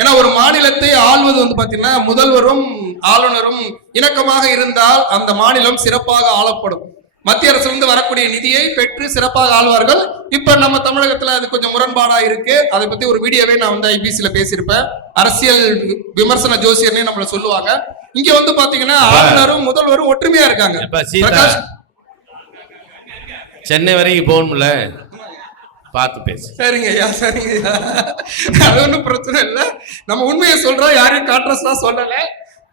ஏன்னா ஒரு மாநிலத்தை ஆள்வது வந்து பாத்தீங்கன்னா முதல்வரும் ஆளுநரும் இணக்கமாக இருந்தால் அந்த மாநிலம் சிறப்பாக ஆளப்படும். மத்திய அரசுல இருந்து வரக்கூடிய நிதியை பெற்று சிறப்பாக ஆள்வார்கள். இப்ப நம்ம தமிழகத்துல அது கொஞ்சம் முரண்பாடா இருக்கு. அதை பத்தி ஒரு வீடியோவே நான் வந்து ஐபிசில பேசியிருப்பேன். அரசியல் விமர்சன ஜோசியர்னே நம்மள சொல்லுவாங்க. இங்க வந்து பாத்தீங்கன்னா ஆளுநரும் முதல்வரும் ஒற்றுமையா இருக்காங்க. சென்னை வரைக்கும் போகணும்ல? பார்த்து பேசு. சரிங்க ஐயா சரிங்க ஐயா. அது ஒன்றும் பிரச்சனை இல்லை. நம்ம உண்மையை சொல்றோம் யாரையும் கான்ட்ரஸ்டா சொல்லலை.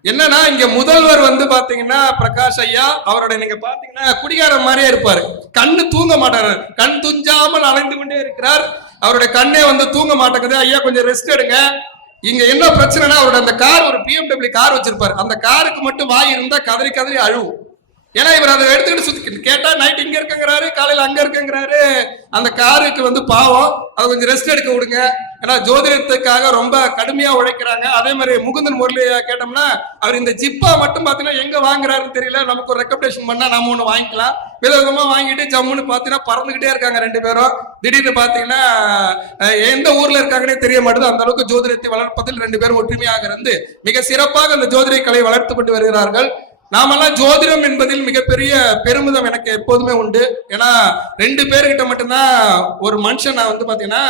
என்னன்னா இங்க முதல்வர் வந்து பாத்தீங்கன்னா பிரகாஷ் ஐயா அவரோட நீங்க பாத்தீங்கன்னா குடிகாரன் மாதிரியே இருப்பாரு. கண்ணு தூங்க மாட்டாரு. கண் துஞ்சாமல் அலைந்து கொண்டே இருக்கிறார். அவருடைய கண்ணே வந்து தூங்க மாட்டேங்குது. ஐயா கொஞ்சம் ரெஸ்ட் எடுங்க. இங்க என்ன பிரச்சனைனா அவரோட அந்த கார் ஒரு பிஎம்டபிள்யூ கார் வச்சிருப்பாரு. அந்த காருக்கு மட்டும் வாய் இருந்தா கதறி கதறி அழுவும். ஏன்னா இவர் அதை எடுத்துக்கிட்டு சுத்தி கேட்டா நைட் இங்க இருக்குங்கிறாரு காலையில அங்க இருக்குங்கிறாரு. அந்த காருக்கு வந்து பாவம். அதை கொஞ்சம் ரெஸ்ட் எடுக்க விடுங்க. ஏன்னா ஜோதிடத்துக்காக ரொம்ப கடுமையா உழைக்கிறாங்க. அதே மாதிரி முகுந்தன் முரளியை கேட்டோம்னா அவர் இந்த ஜிப்பா மட்டும் பாத்தீங்கன்னா எங்க வாங்குறாருன்னு தெரியல. நமக்கு ஒரு ரெக்கமெண்டேஷன் பண்ணா நம்ம ஒண்ணு வாங்கிக்கலாம். விதவிதமா வாங்கிட்டு ஜம்முன்னு பாத்தீங்கன்னா பறந்துகிட்டே இருக்காங்க ரெண்டு பேரும். திடீர்னு பாத்தீங்கன்னா எந்த ஊர்ல இருக்காங்கன்னே தெரிய மாட்டுது. அந்த அளவுக்கு ஜோதிடத்தை வளர்ப்பதில் ரெண்டு பேரும் ஒற்றுமையாக இருந்து மிக சிறப்பாக அந்த ஜோதிட கலை வளர்த்துப்பட்டு வருகிறார்கள். நாமெல்லாம் ஜோதிடம் என்பதில் மிகப்பெரிய பெருமிதம் எனக்கு எப்போதுமே உண்டு. ஏன்னா ரெண்டு பேர்கிட்ட மட்டும்தான் ஒரு மனுஷன் நான் வந்து பாத்தீங்கன்னா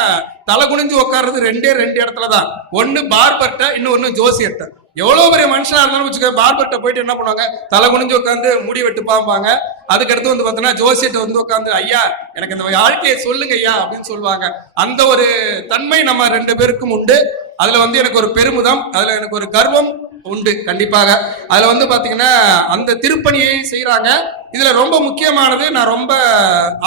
தலை குனிஞ்சு உட்கார்றது ரெண்டே ரெண்டு இடத்துல தான். ஒன்னு பார்பர்ட்ட இன்னொன்னு ஜோசியர்ட்ட. எவ்வளவு பெரிய மனுஷனா இருந்தாலும் வச்சுக்க பார்பர்ட்ட போயிட்டு என்ன பண்ணுவாங்க? தலை குனிஞ்சு உட்காந்து முடி வெட்டு பாம்பாங்க அதுக்கடுத்து வந்து பார்த்தீங்கன்னா ஜோசியத்தை வந்து உட்காந்து ஐயா எனக்கு இந்த வாழ்க்கையை சொல்லுங்க ஐயா அப்படின்னு சொல்லுவாங்க. அந்த ஒரு தன்மை நம்ம ரெண்டு பேருக்கும் உண்டு. அதுல வந்து எனக்கு ஒரு பெருமிதம் அதுல எனக்கு ஒரு கர்வம் உண்டு கண்டிப்பாக. அதுல வந்து பாத்தீங்கன்னா அந்த திருப்பணியை செய்யறாங்க இதுல ரொம்ப முக்கியமானது நான் ரொம்ப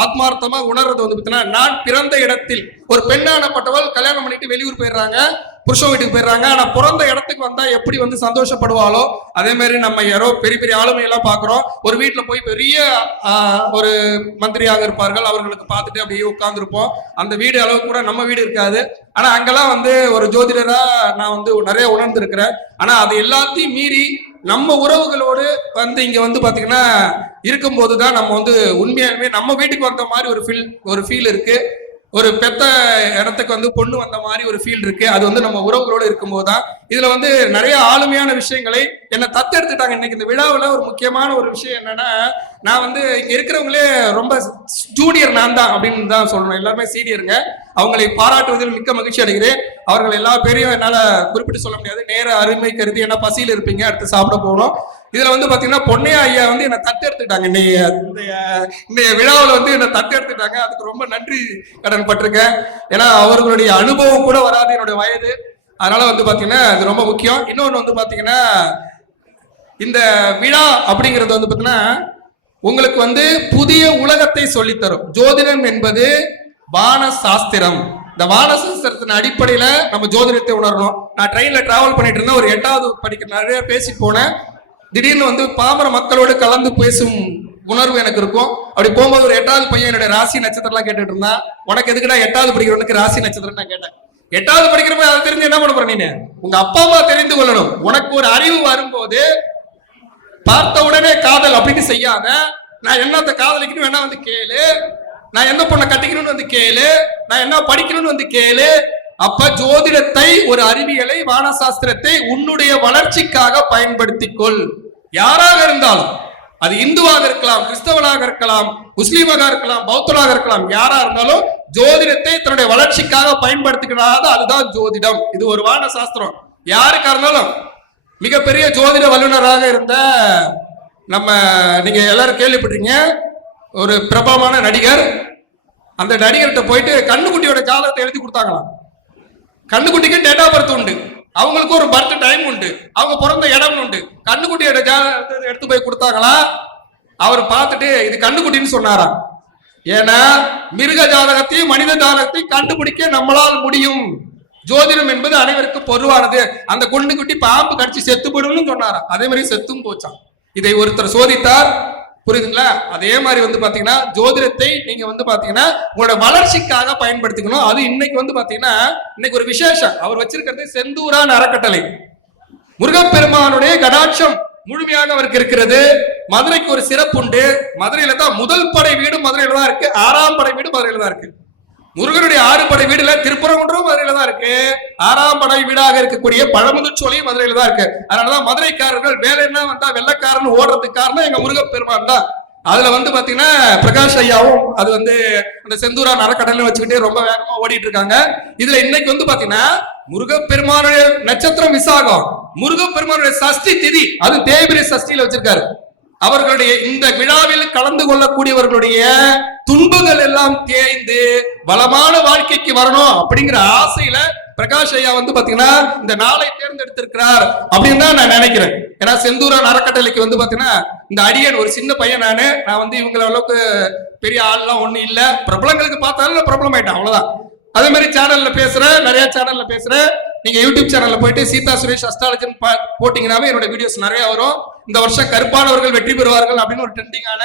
ஆத்மார்த்தமா உணர்றது வந்து பாத்தீங்கன்னா நான் பிறந்த இடத்தில் ஒரு பெண்ணானப்பட்டவள் கல்யாணம் பண்ணிட்டு வெளியூர் போயிடுறாங்க. புருஷன் வீட்டுக்கு போயிடுறாங்க. ஆனா பிறந்த இடத்துக்கு வந்தா எப்படி வந்து சந்தோஷப்படுவாளோ அதே மாதிரி நம்ம யாரோ பெரிய பெரிய ஆளுமை எல்லாம் பாக்குறோம். ஒரு வீட்டுல போய் பெரிய ஒரு மந்திரியாக இருப்பார்கள். அவர்களுக்கு பார்த்துட்டு அப்படியே உட்கார்ந்துருப்போம். அந்த வீடு அளவு கூட நம்ம வீடு இருக்காது. ஆனா அங்கெல்லாம் வந்து ஒரு ஜோதிடரா நான் வந்து நிறைய உணர்ந்திருக்கிறேன். ஆனா அது எல்லாத்தையும் மீறி நம்ம உறவுகளோடு வந்து இங்க வந்து பாத்தீங்கன்னா இருக்கும்போது தான் நம்ம வந்து உண்மையாலுமே நம்ம வீட்டுக்கு வந்த மாதிரி ஒரு ஃபீல் ஒரு ஃபீல் இருக்கு. ஒரு பெத்த இடத்துக்கு வந்து பொண்ணு வந்த மாதிரி ஒரு ஃபீல் இருக்கு. அது வந்து நம்ம உறவுகளோட இருக்கும்போது தான் இதுல வந்து நிறைய ஆளுமையான விஷயங்களை என்னை தத்தெடுத்துட்டாங்க. இன்னைக்கு இந்த விழாவில் ஒரு முக்கியமான ஒரு விஷயம் என்னன்னா நான் வந்து இங்க இருக்கிறவங்களே ரொம்ப ஜூனியர் நான் தான் அப்படின்னு தான் சொல்லணும். எல்லாருமே சீனியருங்க அவங்களை பாராட்டுவதில் மிக்க மகிழ்ச்சி அடைகிறேன். அவர்கள் எல்லா பேரையும் என்னால குறிப்பிட்டு சொல்ல முடியாது. நேர அருமை கருதி ஏன்னா பசியில் இருப்பீங்க அடுத்து சாப்பிட போகணும். இதுல வந்து பாத்தீங்கன்னா பொன்னையா ஐயா வந்து என்னை தத்தெடுத்துட்டாங்க. இன்னைய இந்த இந்த விழாவில் வந்து என்னை தத்தெடுத்துட்டாங்க. அதுக்கு ரொம்ப நன்றி கடன் பட்டிருக்கேன். ஏன்னா அவர்களுடைய அனுபவம் கூட வராது என்னுடைய வயது. அதனால வந்து பாத்தீங்கன்னா அது ரொம்ப முக்கியம். இன்னொன்று வந்து பாத்தீங்கன்னா இந்த விழா அப்படிங்கிறது வந்து பாத்தீங்கன்னா உங்களுக்கு வந்து புதிய உலகத்தை சொல்லித்தரும். ஜோதிடம் என்பது வான சாஸ்திரம் இந்த வான சாஸ்திரத்தின் அடிப்படையில நம்ம ஜோதிடத்தை உணரணும். நான் ட்ரெயின்ல டிராவல் பண்ணிட்டு இருந்தேன். ஒரு எட்டாவது படிக்க நிறைய பேசி போனேன். திடீர்னு வந்து பாமர மக்களோடு கலந்து பேசும் உணர்வு எனக்கு இருக்கும். அப்படி போகும்போது ஒரு எட்டாவது பையன் என்னுடைய ராசி நட்சத்திரம்லாம் கேட்டுட்டு இருந்தான். உனக்கு எதுக்குடா எட்டாவது படிக்கிறவனுக்கு ராசி நட்சத்திரம் நான் கேட்டேன். எட்டாவது படிக்கிறப்ப அதை தெரிஞ்சு என்ன பண்ண போற நீனு? உங்க அப்பா அம்மா தெரிந்து கொள்ளணும். உனக்கு ஒரு அறிவு வரும்போது பார்த்த உடனே காதல் அப்படின்னு செய்யாத நான் என்னத்த காதலிக்கணும் வேணா வந்து கேளு. நான் எந்த பொண்ணை கட்டிக்கணும்னு வந்து கேளு. நான் என்ன படிக்கணும்னு வந்து கேளு. அப்ப ஜோதிடத்தை ஒரு அறிவியலை வானசாஸ்திரத்தை உன்னுடைய வளர்ச்சிக்காக பயன்படுத்திக்கொள். யாராக இருந்தாலும். அது இந்துவாக இருக்கலாம் கிறிஸ்தவனாக இருக்கலாம் முஸ்லீமாக இருக்கலாம் பௌத்தனாக இருக்கலாம் யாரா இருந்தாலும் ஜோதிடத்தை தன்னுடைய வளர்ச்சிக்காக பயன்படுத்திக்கிறாத அதுதான் ஜோதிடம். இது ஒரு வான சாஸ்திரம். யாருக்கா இருந்தாலும் மிகப்பெரிய ஜோதிட வல்லுநராக இருந்த நம்ம நீங்க எல்லாரும் கேள்விப்பட்டீங்க ஒரு பிரபலமான நடிகர். அந்த நடிகர்கிட்ட போயிட்டு கண்ணுக்குட்டியோட ஜாதகத்தை எழுதி கொடுத்தாங்களாம். கண்ணுக்குட்டிக்கு டேட் ஆஃப் பர்த் உண்டு. அவங்களுக்கு ஒரு பர்த் டைம் உண்டு. அவங்க பிறந்த இடம் உண்டு. கண்ணுக்குட்டி ஜாதகத்தை எடுத்து போய் கொடுத்தாங்களா? அவர் பார்த்துட்டு இது கண்ணுக்குட்டின்னு சொன்னாராம் ஏன்னா மிருக ஜாதகத்தையும் மனித ஜாதகத்தையும் கண்டுபிடிக்க நம்மளால் முடியும். ஜோதிடம் என்பது அனைவருக்கும் பொதுவானது. அந்த குண்டுக்குட்டி பாம்பு கடிச்சு செத்து போயிடும்னு சொன்னாராம் அதே மாதிரி செத்தும் போச்சான் இதை ஒருத்தர் சோதித்தார். புரியுதுங்களா? அதே மாதிரி வந்து பாத்தீங்கன்னா ஜோதிடத்தை நீங்க வந்து பாத்தீங்கன்னா உங்களோட வளர்ச்சிக்காக பயன்படுத்திக்கணும். அது இன்னைக்கு வந்து பாத்தீங்கன்னா இன்னைக்கு ஒரு விசேஷம். அவர் வச்சிருக்கிறது செந்தூரா அறக்கட்டளை முருகப்பெருமானுடைய கடாட்சம் முழுமையாக அவருக்கு இருக்கிறது. மதுரைக்கு ஒரு சிறப்பு உண்டு. மதுரையில தான் முதல் படை வீடு மதுரையில தான் இருக்கு. ஆறாம் படை வீடு மதுரையில தான் இருக்கு. முருகனுடைய ஆறு படை வீடுல திருப்பரங்குன்றம் மதுரையில தான் இருக்கு. ஆறாம் படை வீடாக இருக்கக்கூடிய பழமுதிர்ச்சோலையும் மதுரையில தான் இருக்கு. அதனாலதான் மதுரைக்காரர்கள் வேலை என்ன வந்தா வெள்ளக்காரன் ஓடுறதுக்கு காரணம் எங்க முருகப்பெருமான் தான். அதுல வந்து பாத்தீங்கன்னா பிரகாஷ் ஐயாவும் அது வந்து அந்த செந்தூரா நரக்கடலை வச்சுக்கிட்டே ரொம்ப வேகமா ஓடிட்டு இருக்காங்க. இதுல இன்னைக்கு வந்து பாத்தீங்கன்னா முருகப்பெருமானுடைய நட்சத்திரம் விசாகம் முருகப்பெருமானுடைய சஷ்டி திதி அது தேய்பிரை சஷ்டியில வச்சிருக்காரு. அவர்களுடைய இந்த விழாவில் கலந்து கொள்ளக்கூடியவர்களுடைய துன்பங்கள் எல்லாம் தேய்ந்து பலமான வாழ்க்கைக்கு வரணும் அப்படிங்கிற ஆசையில பிரகாஷ் ஐயா வந்து பாத்தீங்கன்னா இந்த நாளை தேர்ந்தெடுத்திருக்கிறார் அப்படின்னு தான் நான் நினைக்கிறேன். ஏன்னா செந்தூரா அறக்கட்டளைக்கு வந்து பாத்தீங்கன்னா இந்த அடியன் ஒரு சின்ன பையன் நானு. நான் வந்து இவங்கள அளவுக்கு பெரிய ஆள்லாம் ஒண்ணு இல்ல. பிரபலங்களுக்கு பார்த்தாலும் நான் பிரபலம் ஆயிட்டேன் அவ்வளவுதான். அதே மாதிரி சேனல்ல பேசுறேன் நிறைய சேனல்ல பேசுறேன் நீங்க யூடியூப் சேனல்ல போயிட்டு சீதா சுரேஷ் அஸ்ட்ராலஜன் போட்டீங்கன்னாவே என்னோட வீடியோஸ் நிறைய வரும். இந்த வருஷம் கருப்பானவர்கள் வெற்றி பெறுவார்கள் அப்படின்னு ஒரு ட்ரெண்டிங்கான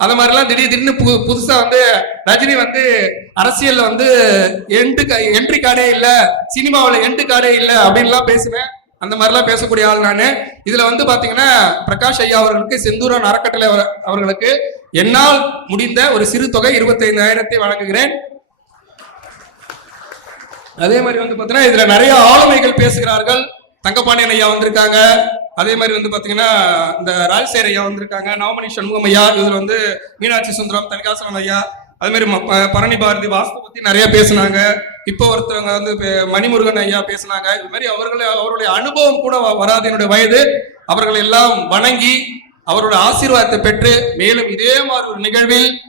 அது மாதிரிலாம் திடீர் திடீர்னு பு புதுசா வந்து ரஜினி வந்து அரசியல்ல வந்து எண்டு என்ட்ரி கார்டே இல்ல சினிமாவில் எண்டு கார்டே இல்ல அப்படின்லாம் பேசுவேன். அந்த மாதிரிலாம் பேசக்கூடிய ஆள் நானு. இதுல வந்து பாத்தீங்கன்னா பிரகாஷ் ஐயா அவர்களுக்கு செந்தூரன் அறக்கட்டளை அவர்களுக்கு என்னால் முடிந்த ஒரு சிறு தொகை இருபத்தைந்தாயிரத்தை வழங்குகிறேன். அதே மாதிரி வந்து பாத்தீங்கன்னா இதுல நிறைய ஆளுமைகள் பேசுகிறார்கள். தங்கப்பாண்டியன் ஐயா வந்திருக்காங்க. அதே மாதிரி வந்து பாத்தீங்கன்னா இந்த ராஜசேர் ஐயா வந்திருக்காங்க. நவமணி சண்முகம் ஐயா இதுல வந்து மீனாட்சி சுந்தரம் தனிகாசனம் ஐயா அதே மாதிரி ம- பரணி பாரதி வாஸ்து பத்தி நிறைய பேசுனாங்க. இப்போ ஒருத்தவங்க வந்து மணிமுருகன் ஐயா பேசுனாங்க. இது மாதிரி அவர்களை அவருடைய அனுபவம் கூட வராது. என்னுடைய வயது. அவர்களை எல்லாம் வணங்கி அவருடைய ஆசீர்வாதத்தை பெற்று மேலும் இதே மாதிரி ஒரு நிகழ்வில்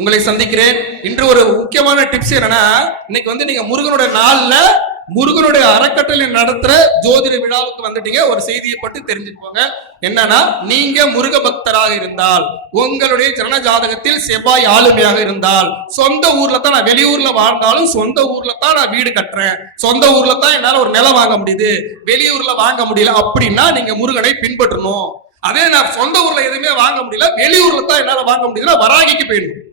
உங்களை சந்திக்கிறேன். இன்று ஒரு முக்கியமான டிப்ஸ் என்னன்னா இன்னைக்கு வந்து நீங்க முருகனுடைய நாள்ல முருகனுடைய அறக்கட்டளை நடத்துற ஜோதிட விழாவுக்கு வந்துட்டீங்க. ஒரு செய்தியை பற்றி தெரிஞ்சுக்கோங்க. என்னன்னா நீங்க முருக பக்தராக இருந்தால் உங்களுடைய ஜன ஜாதகத்தில் செவ்வாய் ஆளுமையாக இருந்தால் சொந்த ஊர்ல தான் நான் வெளியூர்ல வாழ்ந்தாலும் சொந்த ஊர்ல தான் நான் வீடு கட்டுறேன். சொந்த ஊர்ல தான் என்னால ஒரு நிலம் வாங்க முடியுது. வெளியூர்ல வாங்க முடியல அப்படின்னா நீங்க முருகனை பின்பற்றணும். அதே நான் சொந்த ஊர்ல எதுவுமே வாங்க முடியல வெளியூர்ல தான் என்னால வாங்க முடியுதுன்னா வராகிக்கு போயிடணும்.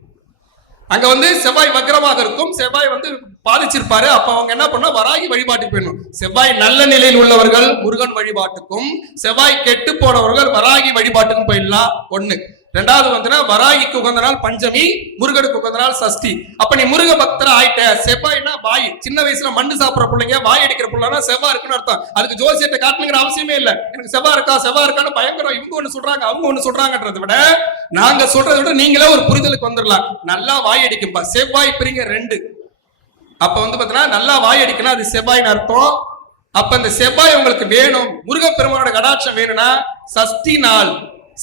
அங்க வந்து செவ்வாய் வக்கரமாக இருக்கும். செவ்வாய் வந்து பாதிச்சிருப்பாரு. அப்ப அவங்க என்ன பண்ணா வராகி வழிபாட்டுக்கு போயிடணும். செவ்வாய் நல்ல நிலையில் உள்ளவர்கள் முருகன் வழிபாட்டுக்கும் செவ்வாய் கெட்டு போனவர்கள் வராகி வழிபாட்டுக்கும் போயிடலாம். ஒண்ணு. ரெண்டாவது வந்துன்னா வராகிக்கு உகந்த நாள் பஞ்சமி முருகனுக்கு உகந்த நாள் சஷ்டி. அப்ப நீ முருக பக்தரா ஆயிட்ட செவ்வாய்னா வாய். சின்ன வயசுல மண்ணு சாப்பிடுற பிள்ளைங்க வாய் அடிக்கிற பிள்ளைனா செவ்வாய் இருக்குன்னு அர்த்தம். அதுக்கு ஜோசியத்தை காட்டணுங்கிற அவசியமே இல்ல. எனக்கு செவ்வா இருக்கா செவ்வாய் இருக்கான்னு பயங்கரம் இவங்க ஒண்ணு சொல்றாங்க அவங்க ஒண்ணு சொல்றாங்கன்றத விட நாங்க சொல்றதை விட நீங்களே ஒரு புரிதலுக்கு வந்துடலாம் நல்லா வாய் அடிக்கும்பா. செவ்வாய் பிரிங்க ரெண்டு. அப்ப வந்து பாத்தீங்கன்னா நல்லா வாய் அடிக்கணும் அது செவ்வாய்னு அர்த்தம். அப்ப இந்த செவ்வாய் உங்களுக்கு வேணும். முருகப்பெருமானோட கடாட்சம் வேணும்னா சஷ்டி நாள்.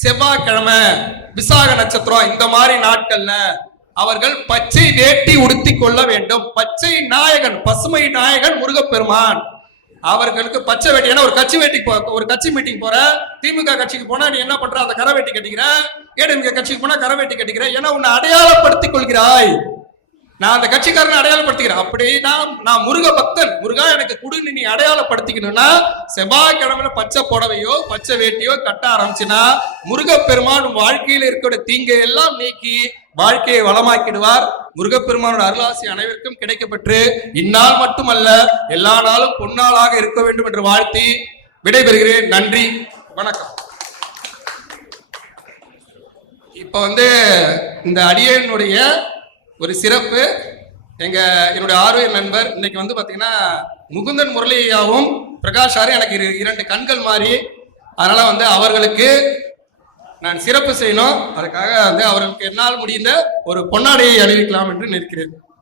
செவ்வாய்க்கிழமை விசாக நட்சத்திரம் இந்த மாதிரி நாட்கள்ல அவர்கள் பச்சை வேட்டி உடுத்தி கொள்ள வேண்டும். பச்சை நாயகன் பசுமை நாயகன் முருகப்பெருமான். அவர்களுக்கு பச்சை வேட்டி ஏன்னா ஒரு கட்சி வேட்டிக்கு போ ஒரு கட்சி மீட்டிங் போற திமுக கட்சிக்கு போனா நீ என்ன பண்ற? அந்த கரை வேட்டி கட்டிக்கிற ஏடிஎம்கே கட்சிக்கு போனா கரை வேட்டி கட்டிக்கிற ஏன்னா உன்னை அடையாளப்படுத்திக் கொள்கிறாய். நான் அந்த கட்சிக்காரனை அடையாளப்படுத்திக்கிறேன். அப்படின்னா நான் முருக பக்தன் முருகா எனக்கு குடுன்னு நீ அடையாளப்படுத்திக்கணும்னா செவ்வாய்க்கிழமையில பச்சை புடவையோ பச்சை வேட்டியோ கட்ட ஆரம்பிச்சுன்னா முருகப்பெருமான் வாழ்க்கையில் இருக்கிற தீங்கை எல்லாம் நீக்கி வாழ்க்கையை வளமாக்கிடுவார். முருகப்பெருமானோட அருளாசி அனைவருக்கும் கிடைக்கப்பெற்று இந்நாள் மட்டுமல்ல எல்லா நாளும் பொன்னாளாக இருக்க வேண்டும் என்று வாழ்த்தி விடைபெறுகிறேன். நன்றி. வணக்கம். இப்ப வந்து இந்த அடியனுடைய ஒரு சிறப்பு. எங்க என்னுடைய ஆர்வ நண்பர் இன்னைக்கு வந்து பாத்தீங்கன்னா முகுந்தன் முரளியாவும் பிரகாஷாரும் எனக்கு இரு- இரண்டு கண்கள் மாறி அதனால வந்து அவர்களுக்கு நான் சிறப்பு செய்யணும். அதுக்காக வந்து அவர்களுக்கு என்னால் முடிந்த ஒரு பொன்னாடையை அணிவிக்கலாம் என்று நிற்கிறேன்